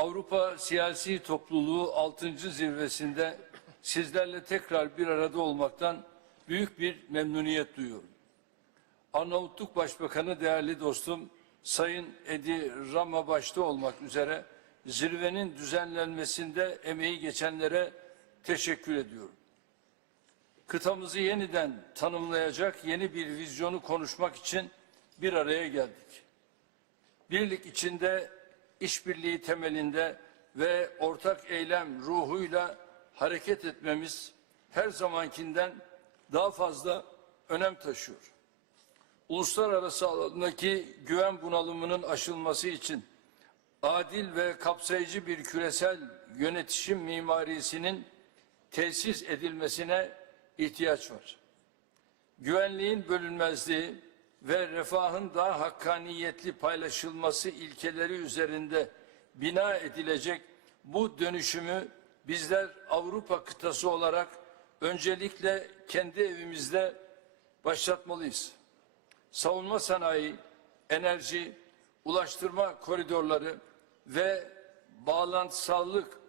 Avrupa Siyasi Topluluğu 6. zirvesinde sizlerle tekrar bir arada olmaktan büyük bir memnuniyet duyuyorum. Arnavutluk Başbakanı değerli dostum Sayın Edi Rama başta olmak üzere zirvenin düzenlenmesinde emeği geçenlere teşekkür ediyorum. Kıtamızı yeniden tanımlayacak yeni bir vizyonu konuşmak için bir araya geldik. Birlik içinde, işbirliği temelinde ve ortak eylem ruhuyla hareket etmemiz her zamankinden daha fazla önem taşıyor. Uluslararası alandaki güven bunalımının aşılması için adil ve kapsayıcı bir küresel yönetişim mimarisinin tesis edilmesine ihtiyaç var. Güvenliğin bölünmezliği ve refahın daha hakkaniyetli paylaşılması ilkeleri üzerinde bina edilecek bu dönüşümü bizler Avrupa kıtası olarak öncelikle kendi evimizde başlatmalıyız. Savunma sanayi, enerji, ulaştırma koridorları ve bağlantısallık,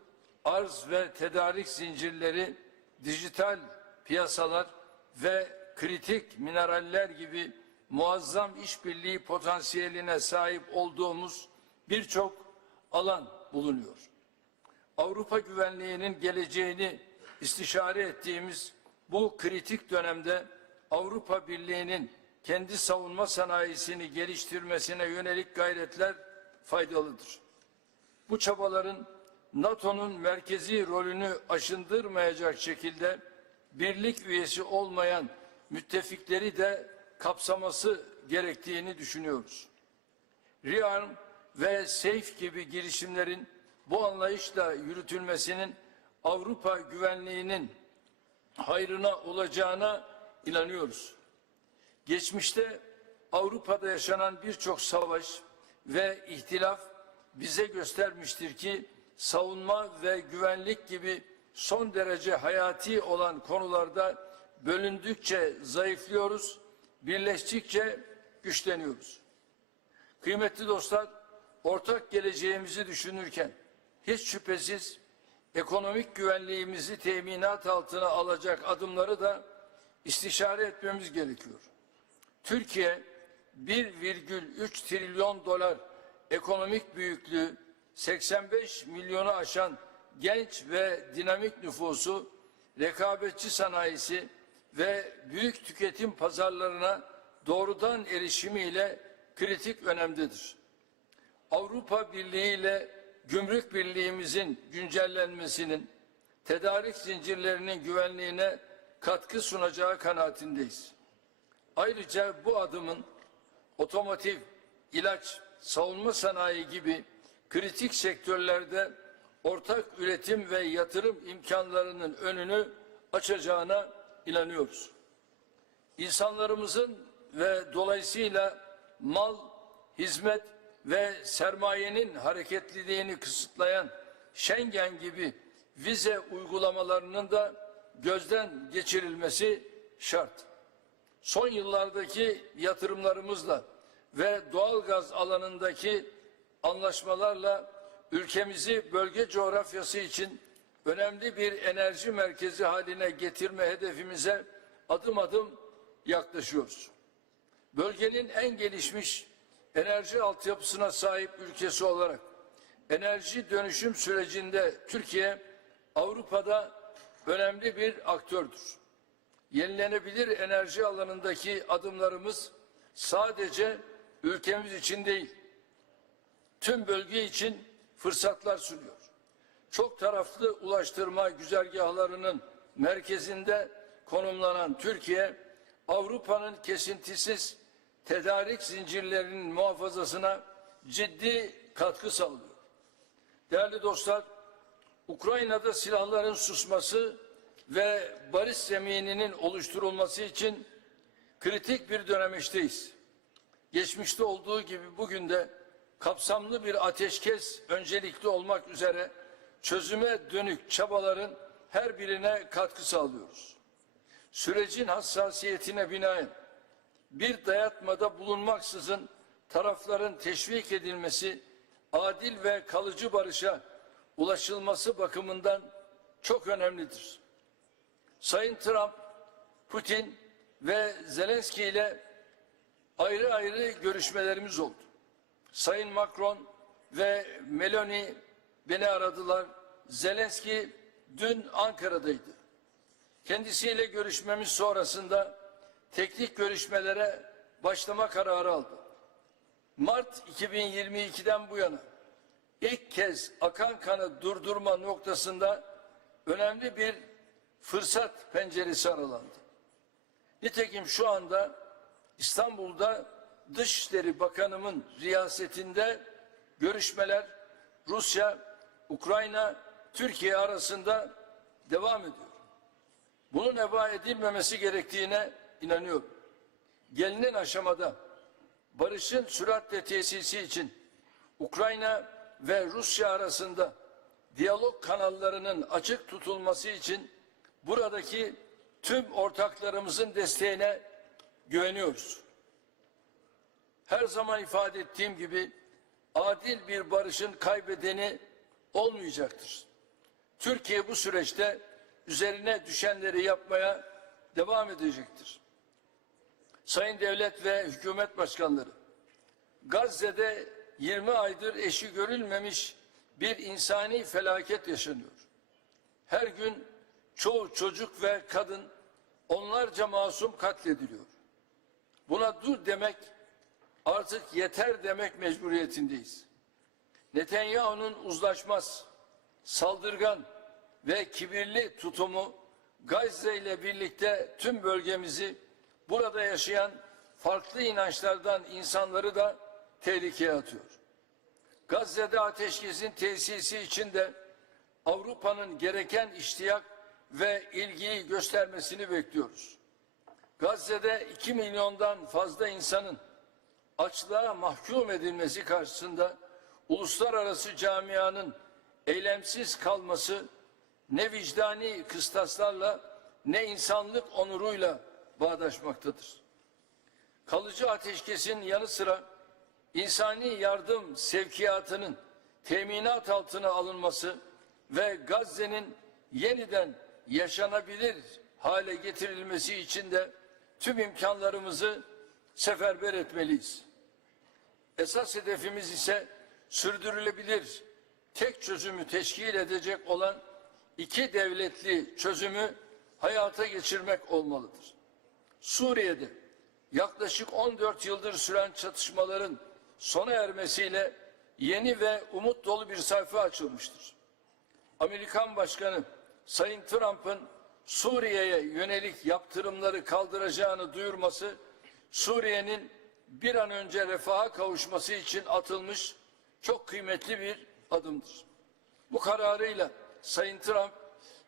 arz ve tedarik zincirleri, dijital piyasalar ve kritik mineraller gibi muazzam işbirliği potansiyeline sahip olduğumuz birçok alan bulunuyor. Avrupa güvenliğinin geleceğini istişare ettiğimiz bu kritik dönemde Avrupa Birliği'nin kendi savunma sanayisini geliştirmesine yönelik gayretler faydalıdır. Bu çabaların NATO'nun merkezi rolünü aşındırmayacak şekilde birlik üyesi olmayan müttefikleri de kapsaması gerektiğini düşünüyoruz. REARM ve SAFE gibi girişimlerin bu anlayışla yürütülmesinin Avrupa güvenliğinin hayrına olacağına inanıyoruz. Geçmişte Avrupa'da yaşanan birçok savaş ve ihtilaf bize göstermiştir ki savunma ve güvenlik gibi son derece hayati olan konularda bölündükçe zayıflıyoruz, birleştikçe güçleniyoruz. Kıymetli dostlar, ortak geleceğimizi düşünürken hiç şüphesiz ekonomik güvenliğimizi teminat altına alacak adımları da istişare etmemiz gerekiyor. Türkiye 1,3 trilyon dolar ekonomik büyüklüğü 85 milyonu aşan genç ve dinamik nüfusu, rekabetçi sanayisi ve büyük tüketim pazarlarına doğrudan erişimiyle kritik önemdedir. Avrupa Birliği ile gümrük birliğimizin güncellenmesinin tedarik zincirlerinin güvenliğine katkı sunacağı kanaatindeyiz. Ayrıca bu adımın otomotiv, ilaç, savunma sanayi gibi kritik sektörlerde ortak üretim ve yatırım imkanlarının önünü açacağına inanıyoruz. İnsanlarımızın ve dolayısıyla mal, hizmet ve sermayenin hareketliliğini kısıtlayan Schengen gibi vize uygulamalarının da gözden geçirilmesi şart. Son yıllardaki yatırımlarımızla ve doğalgaz alanındaki anlaşmalarla ülkemizi bölge coğrafyası için önemli bir enerji merkezi haline getirme hedefimize adım adım yaklaşıyoruz. Bölgenin en gelişmiş enerji altyapısına sahip ülkesi olarak enerji dönüşüm sürecinde Türkiye Avrupa'da önemli bir aktördür. Yenilenebilir enerji alanındaki adımlarımız sadece ülkemiz için değil, tüm bölge için fırsatlar sunuyor. Çok taraflı ulaştırma güzergahlarının merkezinde konumlanan Türkiye, Avrupa'nın kesintisiz tedarik zincirlerinin muhafazasına ciddi katkı sağlıyor. Değerli dostlar, Ukrayna'da silahların susması ve barış zemininin oluşturulması için kritik bir dönemeçteyiz. Geçmişte olduğu gibi bugün de kapsamlı bir ateşkes öncelikli olmak üzere çözüme dönük çabaların her birine katkı sağlıyoruz. Sürecin hassasiyetine binaen bir dayatmada bulunmaksızın tarafların teşvik edilmesi adil ve kalıcı barışa ulaşılması bakımından çok önemlidir. Sayın Trump, Putin ve Zelenski ile ayrı ayrı görüşmelerimiz oldu. Sayın Macron ve Meloni beni aradılar. Zelenski dün Ankara'daydı. Kendisiyle görüşmemiz sonrasında teknik görüşmelere başlama kararı aldı. Mart 2022'den bu yana ilk kez akan kanı durdurma noktasında önemli bir fırsat penceresi aralandı. Nitekim şu anda İstanbul'da Dışişleri Bakanımın riyasetinde görüşmeler Rusya, Ukrayna, Türkiye arasında devam ediyor. Bunun eba edilmemesi gerektiğine inanıyorum. Gelinen aşamada barışın süratle tesisi için Ukrayna ve Rusya arasında diyalog kanallarının açık tutulması için buradaki tüm ortaklarımızın desteğine güveniyoruz. Her zaman ifade ettiğim gibi adil bir barışın kaybedeni olmayacaktır. Türkiye bu süreçte üzerine düşenleri yapmaya devam edecektir. Sayın devlet ve hükümet başkanları, Gazze'de 20 aydır eşi görülmemiş bir insani felaket yaşanıyor. Her gün çoğu çocuk ve kadın onlarca masum katlediliyor. Buna dur demek artık yeter demek mecburiyetindeyiz. Netanyahu'nun uzlaşmaz, saldırgan ve kibirli tutumu Gazze ile birlikte tüm bölgemizi burada yaşayan farklı inançlardan insanları da tehlikeye atıyor. Gazze'de ateşkesin tesisi için de Avrupa'nın gereken iştiyak ve ilgiyi göstermesini bekliyoruz. Gazze'de 2 milyondan fazla insanın açlığa mahkum edilmesi karşısında uluslararası camianın eylemsiz kalması ne vicdani kıstaslarla ne insanlık onuruyla bağdaşmaktadır. Kalıcı ateşkesin yanı sıra insani yardım sevkiyatının teminat altına alınması ve Gazze'nin yeniden yaşanabilir hale getirilmesi için de tüm imkanlarımızı seferber etmeliyiz. Esas hedefimiz ise sürdürülebilir tek çözümü teşkil edecek olan iki devletli çözümü hayata geçirmek olmalıdır. Suriye'de yaklaşık 14 yıldır süren çatışmaların sona ermesiyle yeni ve umut dolu bir sayfa açılmıştır. Amerikan Başkanı Sayın Trump'ın Suriye'ye yönelik yaptırımları kaldıracağını duyurması Suriye'nin bir an önce refaha kavuşması için atılmış çok kıymetli bir adımdır. Bu kararıyla Sayın Trump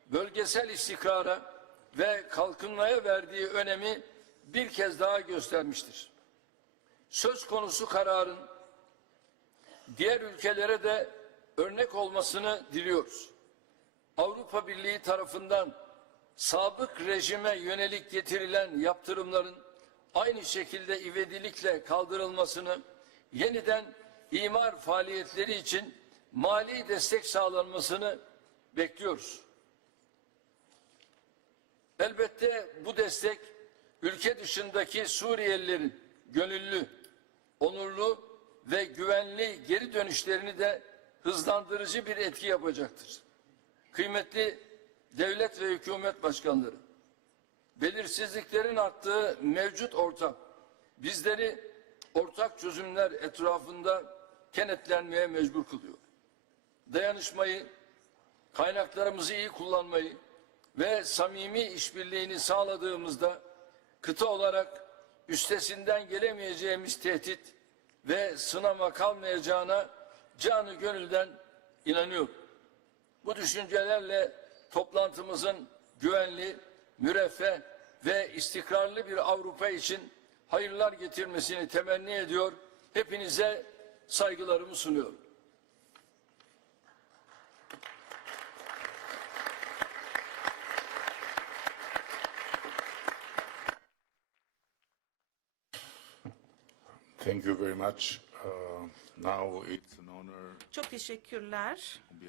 bölgesel istikrara ve kalkınmaya verdiği önemi bir kez daha göstermiştir. Söz konusu kararın diğer ülkelere de örnek olmasını diliyoruz. Avrupa Birliği tarafından sabık rejime yönelik getirilen yaptırımların aynı şekilde ivedilikle kaldırılmasını, yeniden imar faaliyetleri için mali destek sağlanmasını bekliyoruz. Elbette bu destek ülke dışındaki Suriyelilerin gönüllü, onurlu ve güvenli geri dönüşlerini de hızlandırıcı bir etki yapacaktır. Kıymetli devlet ve hükümet başkanları, belirsizliklerin arttığı mevcut ortam bizleri ortak çözümler etrafında kenetlenmeye mecbur kılıyor. Dayanışmayı, kaynaklarımızı iyi kullanmayı ve samimi işbirliğini sağladığımızda kıta olarak üstesinden gelemeyeceğimiz tehdit ve sınama kalmayacağına canı gönülden inanıyorum. Bu düşüncelerle toplantımızın güvenli, müreffeh ve istikrarlı bir Avrupa için hayırlar getirmesini temenni ediyor. Hepinize saygılarımı sunuyorum. Thank you very much. Uh, Now it's an honor teşekkürler.